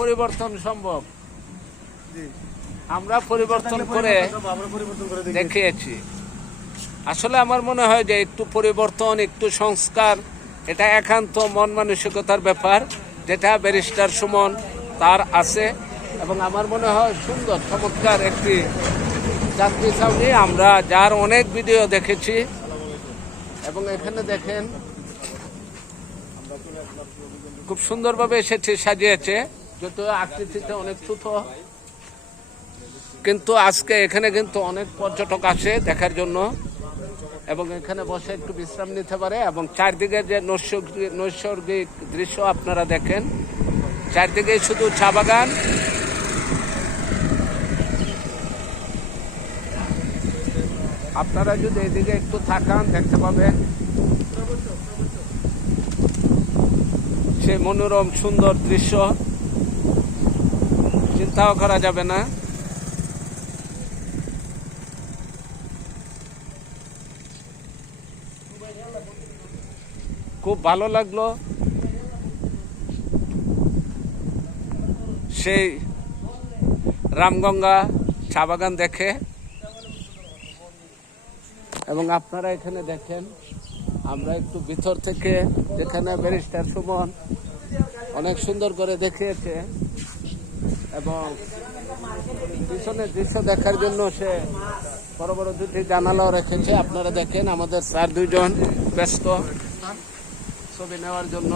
পরিবর্তন সম্ভব। আমরা পরিবর্তন করে দেখিয়েছি। আসলে আমার মনে হয় যে একটু পরিবর্তন একটু সংস্কার এটা একান্ত মন মানসিকতার ব্যাপার। যেটা ব্যারিস্টার সুমন তার আছে এবং আমার মনে হয় সুন্দর চমৎকার একটি যাত্রী ছাউনি। আমরা যার অনেক ভিডিও দেখেছি এবং এখানে দেখেন খুব সুন্দরভাবে সেটি সাজিয়েছে। যদিও আকৃতিতে অনেক কিন্তু আজকে এখানে কিন্তু অনেক পর্যটক আসে দেখার জন্য। এবং এখানে বসে একটু বিশ্রাম নিতে পারে। এবং চারদিকে যে নৈসর্গিক নৈসর্গিক দৃশ্য আপনারা দেখেন, চারদিকে শুধু চা বাগান। আপনারা যদি এদিকে একটু থাকান, দেখতে পাবেন সে মনোরম, সুন্দর দৃশ্য। চিন্তাও করা যাবে না। খুব ভালো লাগল। সেই রামগঙ্গা চা বাগান দেখে। এবং আপনারা এখানে দেখেন, আমরা একটু ভিতর থেকে যেখানে ব্যারিস্টার সুমন অনেক সুন্দর করে দেখিয়েছে। এবং পিছনের দৃশ্য দেখার জন্য সে বড় বড় দুটি জানালাও রেখেছে। আপনারা দেখেন আমাদের স্যার দুইজন ব্যস্ত। ছবি নেওয়ার জন্য।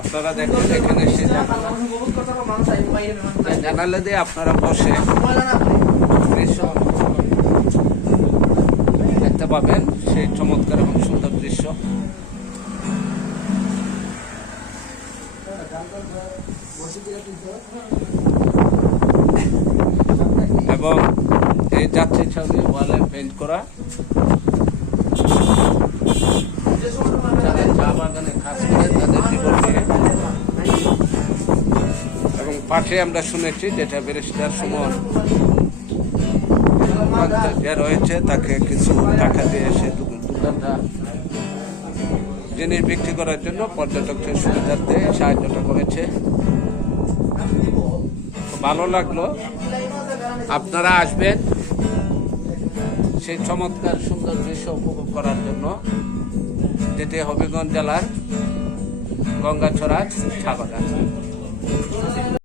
আপনারা দেখেন এখানে জানালা দিয়ে আপনারা বসে ময়লা না করে দৃশ্য দেখতে পাবেন সেই চমৎকার এবং সুন্দর দৃশ্য। এবং এই যাত্রী ছবি ওয়ালে পেন্ট করা। যারা চা বাগানে তাদের এবং পাশে আমরা শুনেছি যেটা ব্যারিস্টার সুমন যে রয়েছে, তাকে কিছু টাকা দিয়ে সে দোকানটা জিনিস বিক্রি করার জন্য পর্যটকদের সুবিধার্থে সাহায্যটা করেছে। ভালো লাগল। আপনারা আসবেন সেই চমৎকার সুন্দর দৃশ্য উপভোগ করার জন্য। যেটি হবিগঞ্জ জেলার গঙ্গাছড়া বাগান